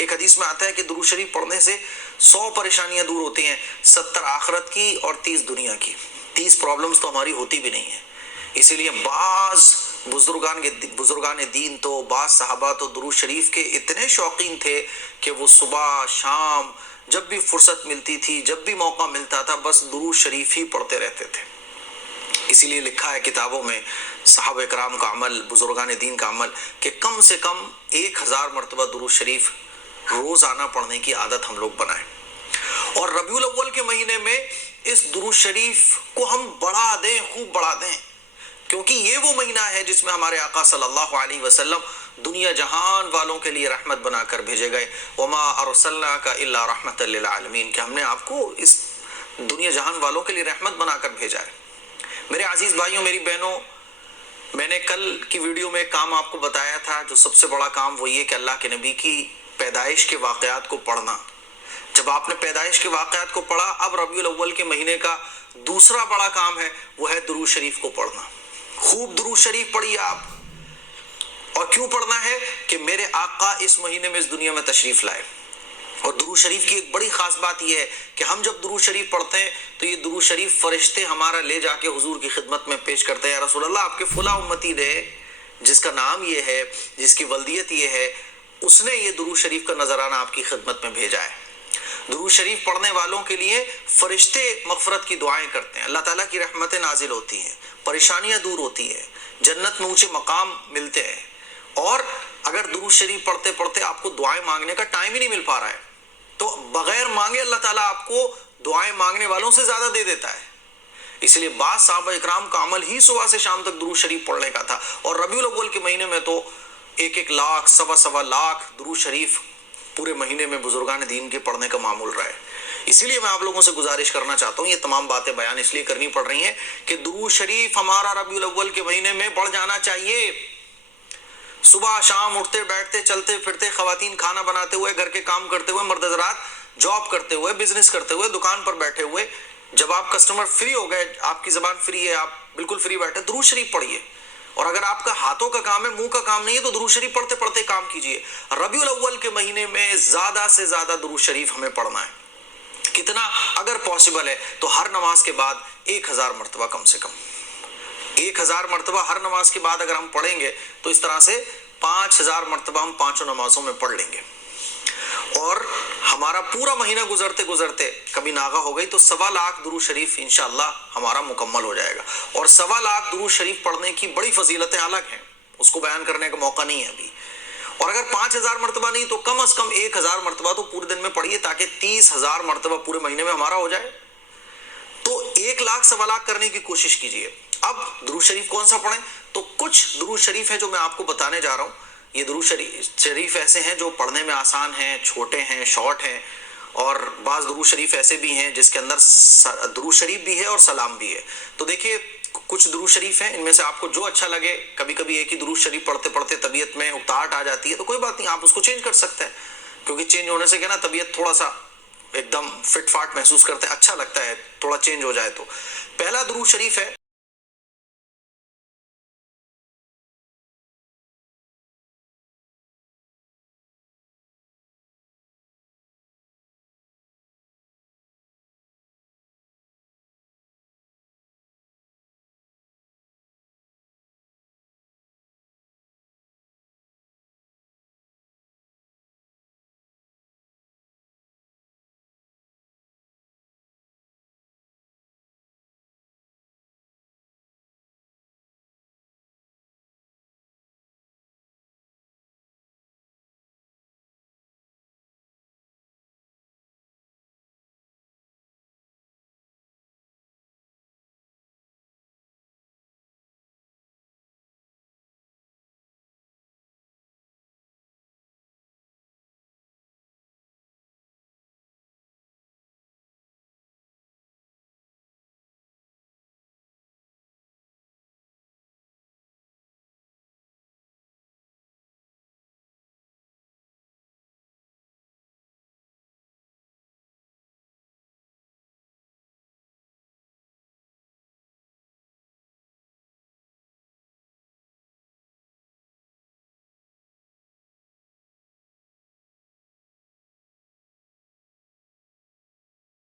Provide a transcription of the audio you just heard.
ایک حدیث میں آتا ہے کہ درود شریف پڑھنے سے 100 پریشانیاں دور ہوتی ہیں، 70 آخرت کی اور 30 دنیا کی. 30 پرابلمز تو ہماری ہوتی بھی نہیں ہیں. اسی لیے بعض بزرگان دین تو، بعض صحابہ تو درود شریف کے اتنے شوقین تھے کہ وہ صبح شام جب بھی فرصت ملتی تھی، جب بھی موقع ملتا تھا، بس درود شریف ہی پڑھتے رہتے تھے. اسی لیے لکھا ہے کتابوں میں صحابہ کرام کا عمل، بزرگان دین کا عمل، کہ کم سے کم 1000 مرتبہ درود شریف روزانہ پڑھنے کی عادت ہم لوگ بنائیں. اور ربیع الاول کے مہینے میں اس درود شریف کو ہم بڑھا دیں، خوب بڑھا دیں، کیونکہ یہ وہ مہینہ ہے جس میں ہمارے آقا صلی اللہ علیہ وسلم دنیا جہان والوں کے لیے رحمت بنا کر بھیجے گئے. وما ارسلناک الا رحمۃ للعالمین، کہ ہم نے آپ کو اس دنیا جہان والوں کے لیے رحمت بنا کر بھیجا ہے. میرے عزیز بھائیوں، میری بہنوں، میں نے کل کی ویڈیو میں ایک کام آپ کو بتایا تھا، جو سب سے بڑا کام وہ یہ کہ اللہ کے نبی کی پیدائش کے واقعات کو پڑھنا. جب آپ نے پیدائش کے واقعات کو پڑھا، اب ربیع الاول کے مہینے کا دوسرا بڑا کام ہے، وہ ہے درود شریف کو پڑھنا. خوب درود شریف پڑھیے آپ. اور کیوں پڑھنا ہے؟ کہ میرے آقا اس مہینے میں اس دنیا میں تشریف لائے. اور درود شریف کی ایک بڑی خاص بات یہ ہے کہ ہم جب درود شریف پڑھتے ہیں تو یہ درود شریف فرشتے ہمارا لے جا کے حضور کی خدمت میں پیش کرتے ہیں. یا رسول اللہ، آپ کے فلاں امتی نے، جس کا نام یہ ہے، جس کی ولدیت یہ ہے، اس نے یہ درود شریف کا نذرانہ آپ کی خدمت میں بھیجا ہے. درود شریف پڑھنے والوں کے لیے فرشتے مغفرت کی دعائیں کرتے ہیں، اللہ تعالیٰ کی رحمتیں نازل ہوتی ہیں، پریشانیاں دور ہوتی ہیں، جنت میں اونچے مقام ملتے ہیں. اور اگر درود شریف پڑھتے پڑھتے آپ کو دعائیں مانگنے کا ٹائم ہی نہیں مل پا رہا ہے، تو بغیر مانگے اللہ تعالیٰ آپ کو دعائیں مانگنے والوں سے زیادہ دے دیتا ہے. اس لیے بعض صحابہ اکرام کا عمل ہی صبح سے شام تک درود شریف پڑھنے کا تھا. اور ربیع الاول کے مہینے میں تو 1 لاکھ، 1.25 لاکھ درود شریف پورے مہینے میں بزرگان دین کے پڑھنے کا معمول رہا ہے. اسی لیے میں آپ لوگوں سے گزارش کرنا چاہتا ہوں، یہ تمام باتیں بیان اس لیے کرنی پڑ رہی ہیں کہ درود شریف ہمارا ربیع الاول کے مہینے میں بڑھ جانا چاہیے. صبح شام اٹھتے بیٹھتے چلتے پھرتے، خواتین کھانا بناتے ہوئے، گھر کے کام کرتے ہوئے، مرد حضرات جاب کرتے ہوئے، بزنس کرتے ہوئے، دکان پر بیٹھے ہوئے، جب آپ کسٹمر فری ہو گئے، آپ کی زبان فری ہے، آپ بالکل فری بیٹھے، درود شریف پڑھیے. اور اگر آپ کا ہاتھوں کا کام ہے، منہ کا کام نہیں ہے، تو درود شریف پڑھتے پڑھتے کام کیجیے. ربیع الاول کے مہینے میں زیادہ سے زیادہ درود شریف ہمیں پڑھنا ہے. کتنا؟ اگر پاسبل ہے تو ہر نماز کے بعد 1000 مرتبہ، کم سے کم 1000 مرتبہ ہر نماز کے بعد اگر ہم پڑھیں گے تو اس طرح سے 5000 مرتبہ ہم 5 نمازوں میں پڑھ لیں گے. اور ہمارا پورا مہینہ گزرتے گزرتے کبھی ناغہ ہو گئی تو 1.25 لاکھ درود شریف انشاءاللہ ہمارا مکمل ہو جائے گا. اور 1.25 لاکھ درود شریف پڑھنے کی بڑی فضیلتیں الگ ہیں، اس کو بیان کرنے کا موقع نہیں ہے ابھی. اور اگر 5000 مرتبہ نہیں تو کم از کم 1000 مرتبہ تو پورے دن میں پڑھیے، تاکہ 30,000 مرتبہ پورے مہینے میں ہمارا ہو جائے. تو 1 لاکھ 1.25 لاکھ کرنے کی کوشش کیجیے. اب درود شریف کون سا پڑھیں؟ تو کچھ درود شریف ہیں جو میں آپ کو بتانے جا رہا ہوں. یہ درود شریف ایسے ہیں جو پڑھنے میں آسان ہیں، چھوٹے ہیں، شارٹ ہیں. اور بعض درود شریف ایسے بھی ہیں جس کے اندر درود شریف بھی ہے اور سلام بھی ہے. تو دیکھیے، کچھ درود شریف ہیں، ان میں سے آپ کو جو اچھا لگے. کبھی کبھی ایک ہی درود شریف پڑھتے پڑھتے طبیعت میں اکتاہٹ آ جاتی ہے، تو کوئی بات نہیں، آپ اس کو چینج کر سکتے ہیں. کیونکہ چینج ہونے سے کیا نا، طبیعت تھوڑا سا ایک دم فٹ فاٹ محسوس کرتے ہیں، اچھا لگتا ہے تھوڑا چینج ہو جائے. تو پہلا درود شریف ہے